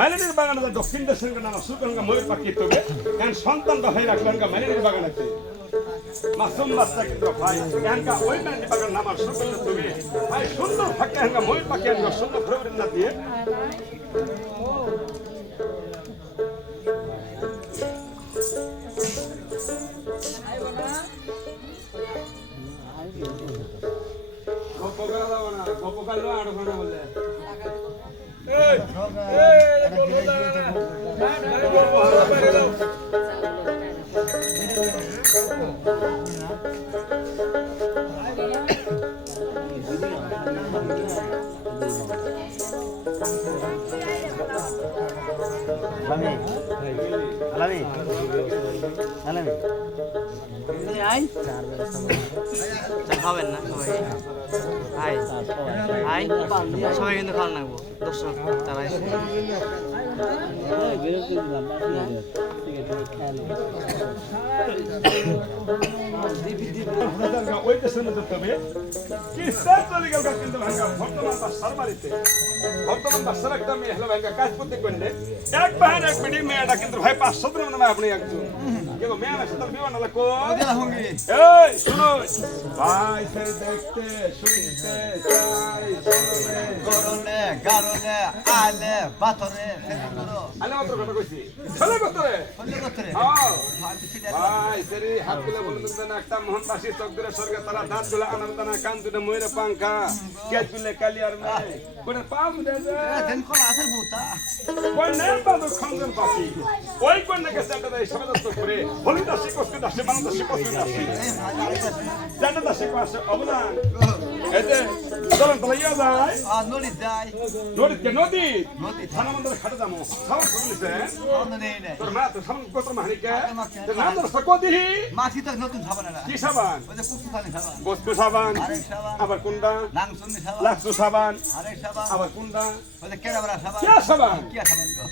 ম্যালেরিয়ার বাগানে দক্ষিণ দেশের নানা সুগন্ধা ময়ূর পাখি তবে এখন সন্তানটা হয়ে রাখলেন ম্যালেরিয়ার বাগানেতে মাসুম বাচ্চা কিন্তু ভাই এখানকার ওই ম্যালেরিয়ার বাগান নামার সুগন্ধ তবে ভাই সুন্দর ফাঁকা এখানকার ময়ূর পাখি এখানকার সুন্দর ফ্লেভার না দিয়ে খাবেন না সবাই সবাই কিন্তু খাওয়ান লাগবো দর্শক তারা ওই দেশের মধ্যে তবে কি স্যার চলে গেল কিন্তু ভাঙ্গা বর্তমান বাসার বাড়িতে বর্তমান বাসার একটা মেয়ে হলো ভাঙ্গা কাজ করতে করলে এক বাহার এক মিনিট মেয়েটা কিন্তু ভাই 500 দিনের নামে আপনি একজন কেউ মেয়ে না সাথে বিমান না কো এই শুনো ভাই সে দেখতে শুনতে চাই শুনে গরনে গারনে আলে বাতরে আলে মাত্র কথা কইছি চলে করতে হ্যাঁ ভাই সেরি হাত গুলা বলতে না একটা মোহন পাশি চোখ ধরে স্বর্গে তারা দাঁত গুলা আনন্দ না কান দুটো ময়ূরে পাঙ্খা কেট গুলে কালিয়ার মে কোনে পাম দে দেন কোন আছে বুতা কোন নেন বাদ খঞ্জন পাখি ওই কোন নাকি সেটা দেই সমাজস্থ করে হলি দাসী কষ্ট দাসী বানন্দ দাসী কষ্ট দাসী জানা দাসী কষ্ট অবদান এতে চলন তলাইয়া যায় নদী যায় নদী থানা মন্দির খাটে যাবো খাওয়া শুনছে তোর মা তো সামনে কত মাহরিকা তোর নাম তো সকদি মাছি তো নতুন সাবান না কি সাবান ওই যে কুকুরখানি সাবান বস্তু সাবান আরেক সাবান আবার কোনটা লাংসুনি সাবান লাক্সু সাবান আরেক সাবান আবার কোনটা ওই যে কেরাবরা সাবান কি সাবান কি সাবান গো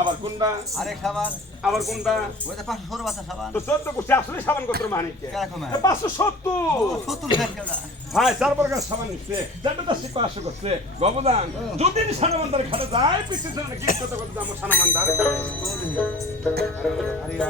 আবার কোনটা আরেক সাবান আবার কোনটা ওই যে 516 বাতা সাবান তো 14 কোটি আসলে সাবান কত মাহরিকা কিরকম 570 70 টাকা কেডা ভাই চার প্রকার সাবান নিচ্ছে যেটা তো শিক্ষা আসে করছে গবদান যদি সানামান্দার খাটে যায় পিছিয়ে সামনে গিফট করতে করতে আমার সানামান্দার আরে